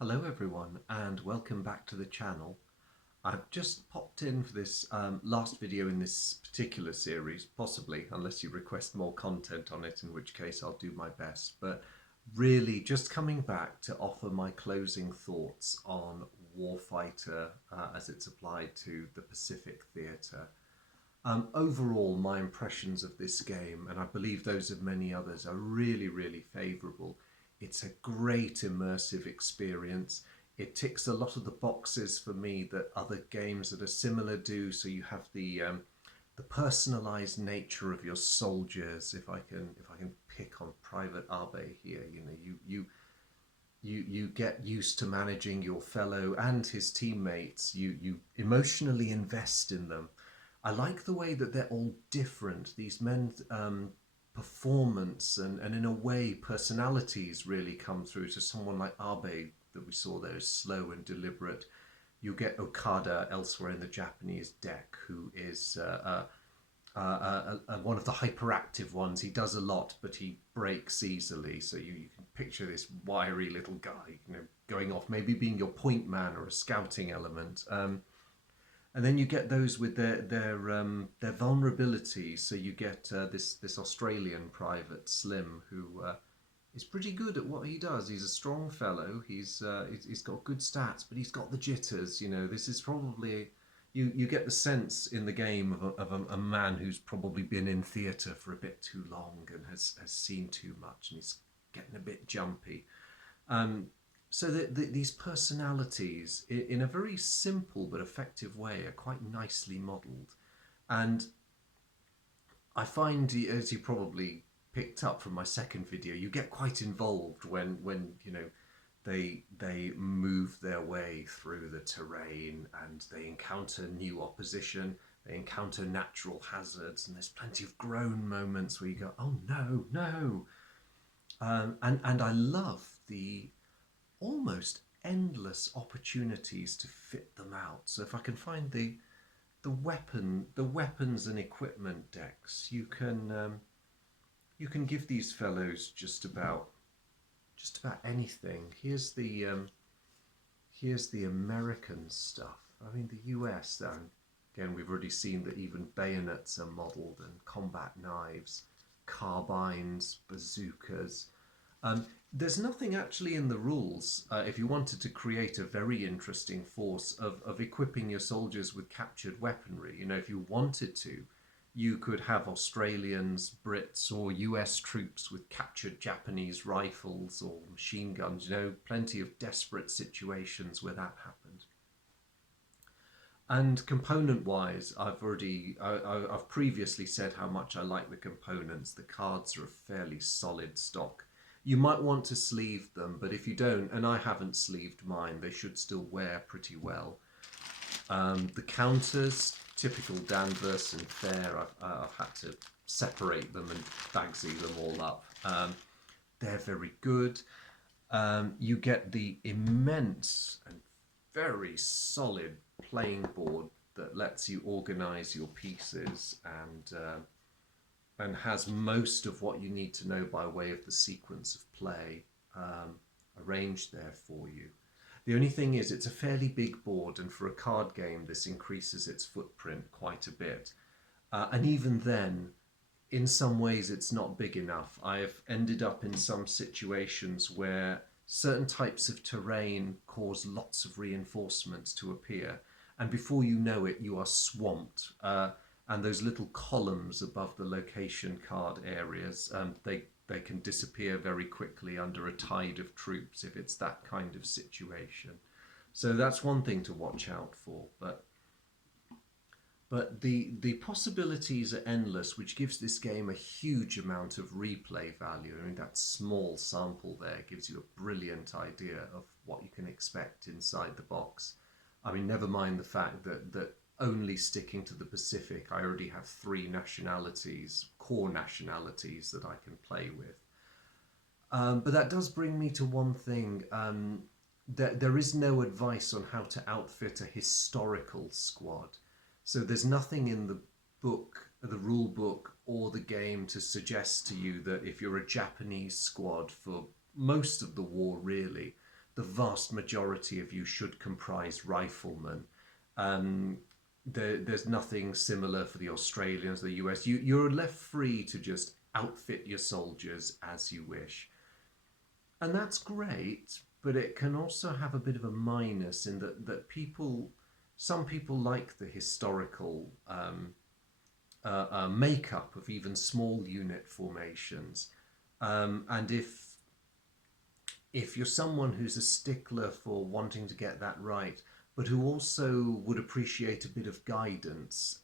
Hello everyone and welcome back to the channel. I've just popped in for this last video in this particular series, possibly, unless you request more content on it, in which case I'll do my best. But really just coming back to offer my closing thoughts on Warfighter as it's applied to the Pacific Theatre. Overall, my impressions of this game, and I believe those of many others, are really, really favourable. It's a great immersive experience. It ticks a lot of the boxes for me that other games that are similar do. So you have the personalised nature of your soldiers. If I can pick on Private Abe here, you get used to managing your fellow and his teammates. You emotionally invest in them. I like the way that they're all different. These men's performance and in a way personalities really come through. So someone like Abe that we saw there is slow and deliberate. You get Okada elsewhere in the Japanese deck, who is one of the hyperactive ones. He does a lot, but he breaks easily. So you can picture this wiry little guy, going off, maybe being your point man or a scouting element. And then you get those with their vulnerabilities. So you get this Australian private Slim who is pretty good at what he does. He's a strong fellow. He's got good stats, but he's got the jitters. This is probably you get the sense in the game of a man who's probably been in theatre for a bit too long and has seen too much, and he's getting a bit jumpy. Um, so these personalities, in a very simple but effective way, are quite nicely modelled. And I find, as you probably picked up from my second video, you get quite involved when they move their way through the terrain and they encounter new opposition. They encounter natural hazards, and there's plenty of groan moments where you go, "Oh no, no!" And I love the almost endless opportunities to fit them out. So if I can find the weapons and equipment decks, you can give these fellows just about anything. Here's the American stuff. I mean, the US. Again, we've already seen that even bayonets are modelled, and combat knives, carbines, bazookas. There's nothing actually in the rules, if you wanted to create a very interesting force of equipping your soldiers with captured weaponry. If you wanted to, you could have Australians, Brits, or US troops with captured Japanese rifles or machine guns. Plenty of desperate situations where that happened. And component-wise, I've previously said how much I like the components. The cards are a fairly solid stock. You might want to sleeve them, but if you don't, and I haven't sleeved mine, they should still wear pretty well. The counters, typical Danvers and Fair, I've had to separate them and Bagsy them all up. They're very good. You get the immense and very solid playing board that lets you organize your pieces and has most of what you need to know by way of the sequence of play arranged there for you. The only thing is, it's a fairly big board, and for a card game, this increases its footprint quite a bit. And even then, in some ways, it's not big enough. I've ended up in some situations where certain types of terrain cause lots of reinforcements to appear, and before you know it, you are swamped. And those little columns above the location card areas, they can disappear very quickly under a tide of troops if it's that kind of situation. So that's one thing to watch out for. But the possibilities are endless, which gives this game a huge amount of replay value. I mean, that small sample there gives you a brilliant idea of what you can expect inside the box. I mean, never mind the fact that only sticking to the Pacific, I already have 3 nationalities, core nationalities that I can play with. But that does bring me to one thing. There is no advice on how to outfit a historical squad. So there's nothing in the book, the rule book, or the game to suggest to you that if you're a Japanese squad for most of the war, really, the vast majority of you should comprise riflemen. Um, there's nothing similar for the Australians, the US. You're left free to just outfit your soldiers as you wish. And that's great, but it can also have a bit of a minus in that some people like the historical makeup of even small unit formations. And if you're someone who's a stickler for wanting to get that right, but who also would appreciate a bit of guidance,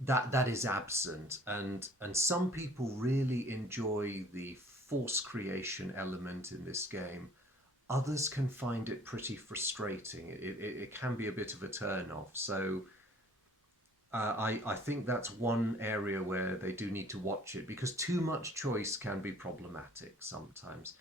that is absent. And some people really enjoy the force creation element in this game. Others can find it pretty frustrating. It can be a bit of a turn off. So I think that's one area where they do need to watch it, because too much choice can be problematic sometimes.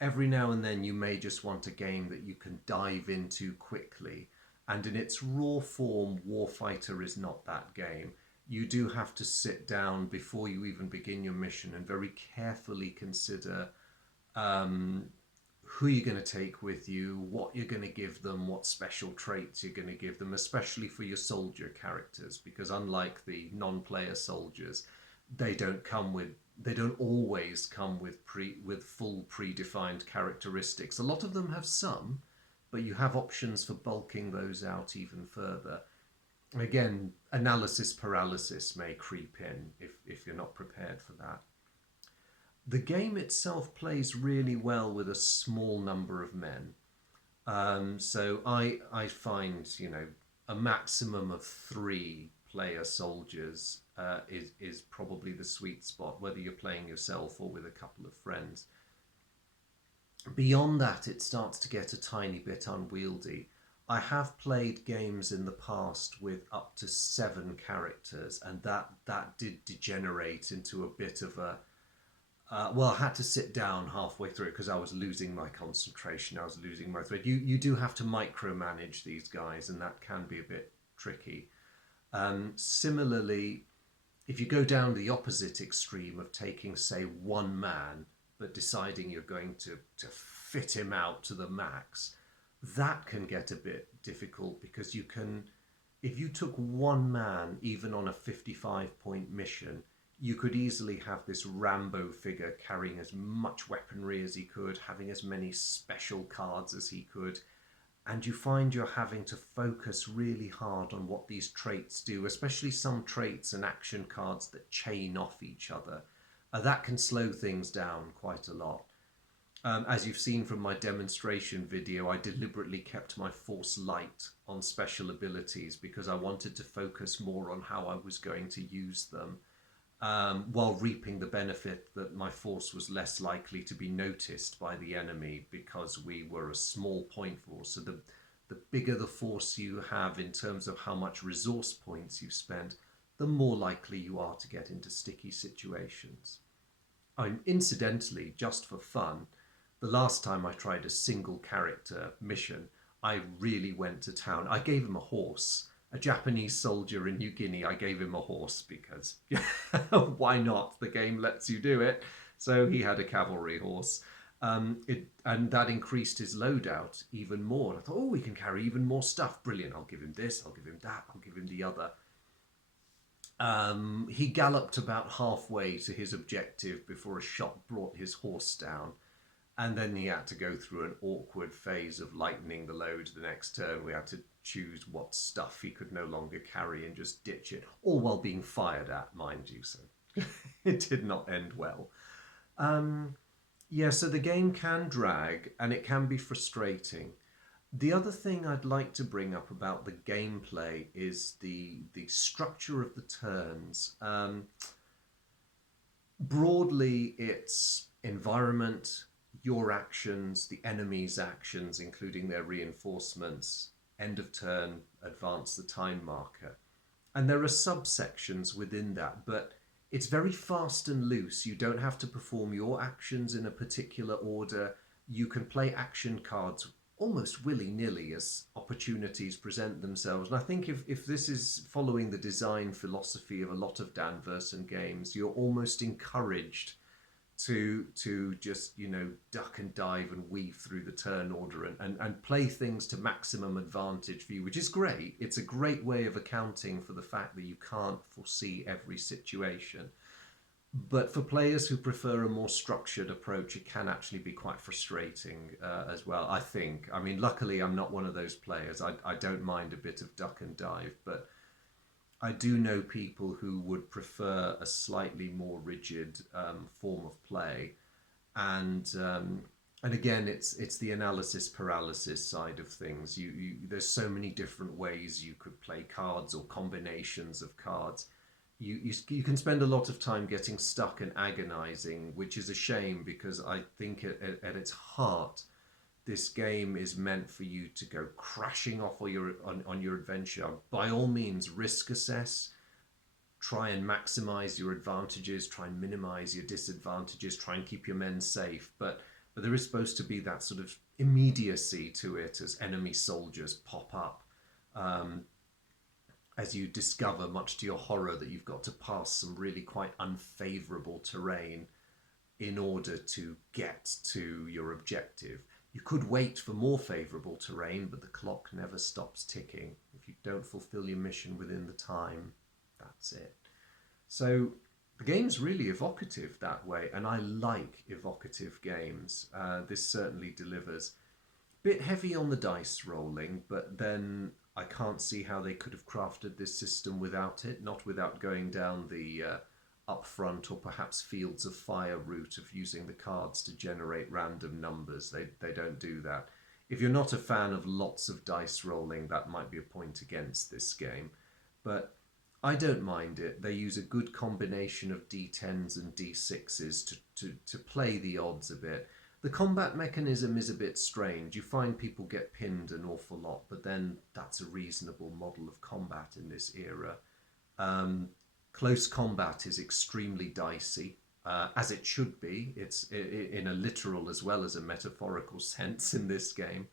Every now and then you may just want a game that you can dive into quickly. And in its raw form, Warfighter is not that game. You do have to sit down before you even begin your mission and very carefully consider um, who you're going to take with you, what you're going to give them, what special traits you're going to give them, especially for your soldier characters, because unlike the non-player soldiers, they don't always come with full predefined characteristics. A lot of them have some, but you have options for bulking those out even further. Again, analysis paralysis may creep in if you're not prepared for that. The game itself plays really well with a small number of men. So I find, a maximum of 3 player soldiers is probably the sweet spot, whether you're playing yourself or with a couple of friends. Beyond that, it starts to get a tiny bit unwieldy. I have played games in the past with up to 7 characters, and that did degenerate into a bit of a well, I had to sit down halfway through it because I was losing my concentration. I was losing my thread. You do have to micromanage these guys, and that can be a bit tricky. Similarly, if you go down the opposite extreme of taking, say, one man, but deciding you're going to fit him out to the max, that can get a bit difficult, because if you took one man, even on a 55-point mission, you could easily have this Rambo figure carrying as much weaponry as he could, having as many special cards as he could, and you find you're having to focus really hard on what these traits do, especially some traits and action cards that chain off each other. That can slow things down quite a lot. As you've seen from my demonstration video, I deliberately kept my force light on special abilities because I wanted to focus more on how I was going to use them, while reaping the benefit that my force was less likely to be noticed by the enemy because we were a small point force. So the bigger the force you have in terms of how much resource points you've spent, the more likely you are to get into sticky situations. Incidentally, just for fun, the last time I tried a single character mission, I really went to town. I gave him a horse. A Japanese soldier in New Guinea, I gave him a horse because why not? The game lets you do it. So he had a cavalry horse. And that increased his loadout even more. I thought, oh, we can carry even more stuff. Brilliant. I'll give him this, I'll give him that, I'll give him the other. He galloped about halfway to his objective before a shot brought his horse down. And then he had to go through an awkward phase of lightening the load the next turn. We had to choose what stuff he could no longer carry and just ditch it, all while being fired at, mind you. So it did not end well. So the game can drag and it can be frustrating. The other thing I'd like to bring up about the gameplay is the structure of the turns. Broadly, it's environment, your actions, the enemy's actions, including their reinforcements, end of turn, advance the time marker. And there are subsections within that, but it's very fast and loose. You don't have to perform your actions in a particular order. You can play action cards almost willy-nilly as opportunities present themselves. And I think if this is following the design philosophy of a lot of Dan Versen games, you're almost encouraged to just, you know, duck and dive and weave through the turn order and play things to maximum advantage for you, which is great. It's a great way of accounting for the fact that you can't foresee every situation. But for players who prefer a more structured approach, it can actually be quite frustrating as well, I think. I mean, luckily, I'm not one of those players. I don't mind a bit of duck and dive, but I do know people who would prefer a slightly more rigid form of play. And again, it's the analysis paralysis side of things. There's so many different ways you could play cards or combinations of cards. You can spend a lot of time getting stuck and agonizing, which is a shame because I think at its heart, this game is meant for you to go crashing off on your adventure. By all means, risk assess, try and maximize your advantages, try and minimize your disadvantages, try and keep your men safe. But there is supposed to be that sort of immediacy to it as enemy soldiers pop up. As you discover, much to your horror, that you've got to pass some really quite unfavorable terrain in order to get to your objective. You could wait for more favorable terrain, but the clock never stops ticking. If you don't fulfill your mission within the time, that's it. So the game's really evocative that way, and I like evocative games. This certainly delivers. Bit heavy on the dice rolling, but then I can't see how they could have crafted this system without it, not without going down the upfront or perhaps Fields of Fire route of using the cards to generate random numbers. They don't do that. If you're not a fan of lots of dice rolling, that might be a point against this game. But I don't mind it. They use a good combination of D10s and D6s to play the odds a bit. The combat mechanism is a bit strange. You find people get pinned an awful lot, but then that's a reasonable model of combat in this era. Close combat is extremely dicey, as it should be. It's in a literal as well as a metaphorical sense in this game.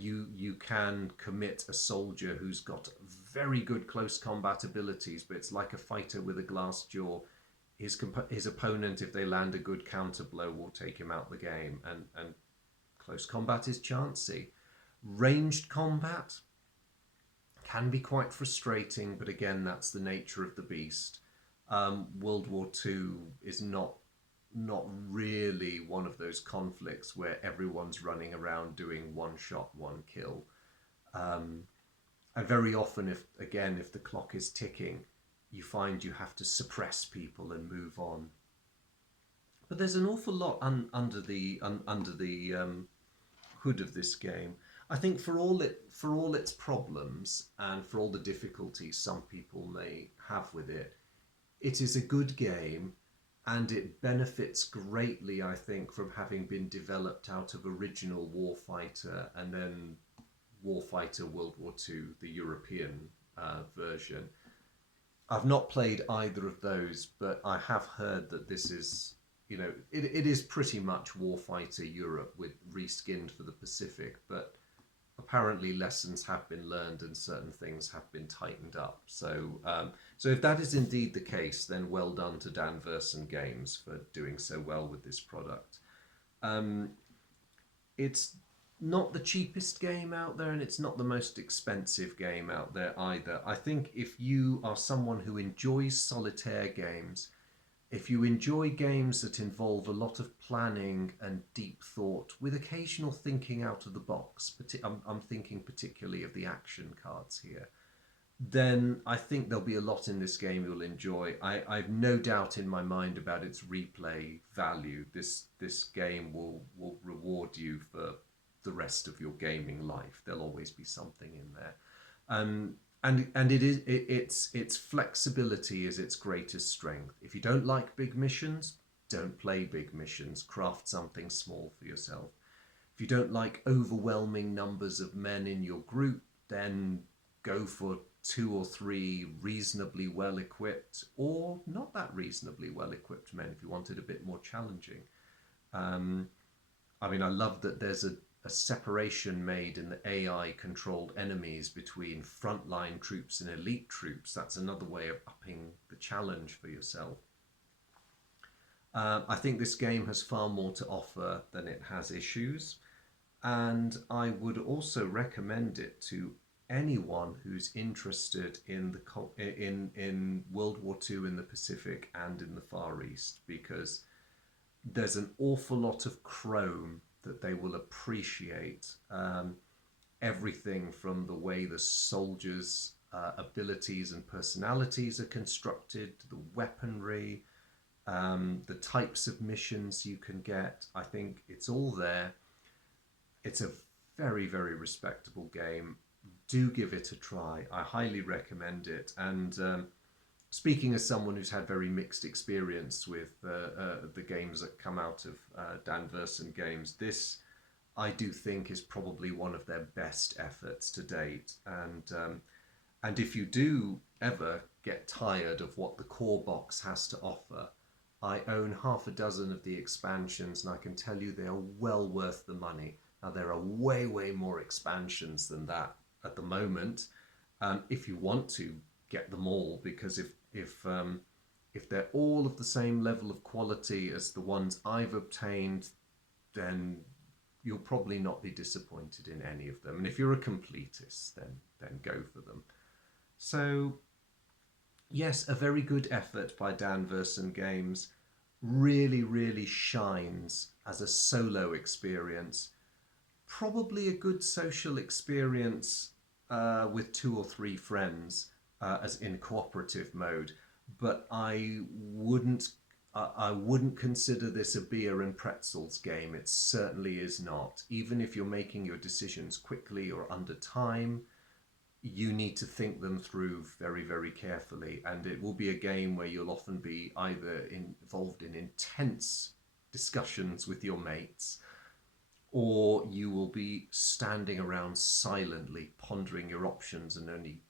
You can commit a soldier who's got very good close combat abilities, but it's like a fighter with a glass jaw. His opponent, if they land a good counter blow, will take him out the game. And close combat is chancy. Ranged combat can be quite frustrating, but again, that's the nature of the beast. World War II is not really one of those conflicts where everyone's running around doing one shot, one kill. And very often, if the clock is ticking, you find you have to suppress people and move on. But there's an awful lot under the hood of this game. I think for all its problems and for all the difficulties some people may have with it, it is a good game, and it benefits greatly, I think, from having been developed out of original Warfighter and then Warfighter World War II, the European version. I've not played either of those, but I have heard that this is, you know, it is pretty much Warfighter Europe with reskinned for the Pacific, but apparently lessons have been learned and certain things have been tightened up. So if that is indeed the case, then well done to Dan Versen Games for doing so well with this product. It's not the cheapest game out there, and it's not the most expensive game out there either. I think if you are someone who enjoys solitaire games, if you enjoy games that involve a lot of planning and deep thought with occasional thinking out of the box, I'm thinking particularly of the action cards here, then I think there'll be a lot in this game you'll enjoy. I've no doubt in my mind about its replay value. This game will reward you for the rest of your gaming life. There'll always be something in there. And its flexibility is its greatest strength. If you don't like big missions, don't play big missions. Craft something small for yourself. If you don't like overwhelming numbers of men in your group, then go for 2 or 3 reasonably well equipped or not that reasonably well equipped men if you want it a bit more challenging. I mean, I love that there's a separation made in the AI-controlled enemies between frontline troops and elite troops. That's another way of upping the challenge for yourself. I think this game has far more to offer than it has issues, and I would also recommend it to anyone who's interested in in World War II in the Pacific and in the Far East, because there's an awful lot of chrome that they will appreciate. Everything from the way the soldiers' abilities and personalities are constructed, to the weaponry, the types of missions you can get. I think it's all there. It's a very, very respectable game. Do give it a try. I highly recommend it. And speaking as someone who's had very mixed experience with the games that come out of Dan Versen Games, this I do think is probably one of their best efforts to date. And if you do ever get tired of what the core box has to offer, I own half a dozen of the expansions, and I can tell you they are well worth the money. Now, there are way, way more expansions than that at the moment. If you want to get them all, because if they're all of the same level of quality as the ones I've obtained, then you'll probably not be disappointed in any of them. And if you're a completist, then go for them. So yes, a very good effort by Dan Versen Games. Really, really shines as a solo experience. Probably a good social experience with 2 or 3 friends as in cooperative mode. But I wouldn't consider this a beer and pretzels game. It certainly is not. Even if you're making your decisions quickly or under time, you need to think them through very, very carefully. And it will be a game where you'll often be either involved in intense discussions with your mates, or you will be standing around silently pondering your options and only,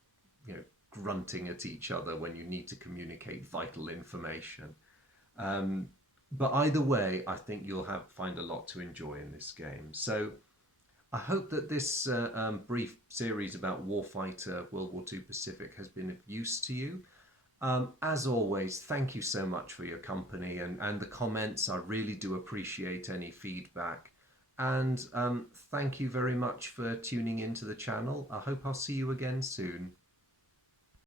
grunting at each other when you need to communicate vital information. Um, but either way, I think you'll find a lot to enjoy in this game. So I hope that this brief series about Warfighter World War II Pacific has been of use to you. As always, thank you so much for your company and the comments. I really do appreciate any feedback. And thank you very much for tuning into the channel. I hope I'll see you again soon.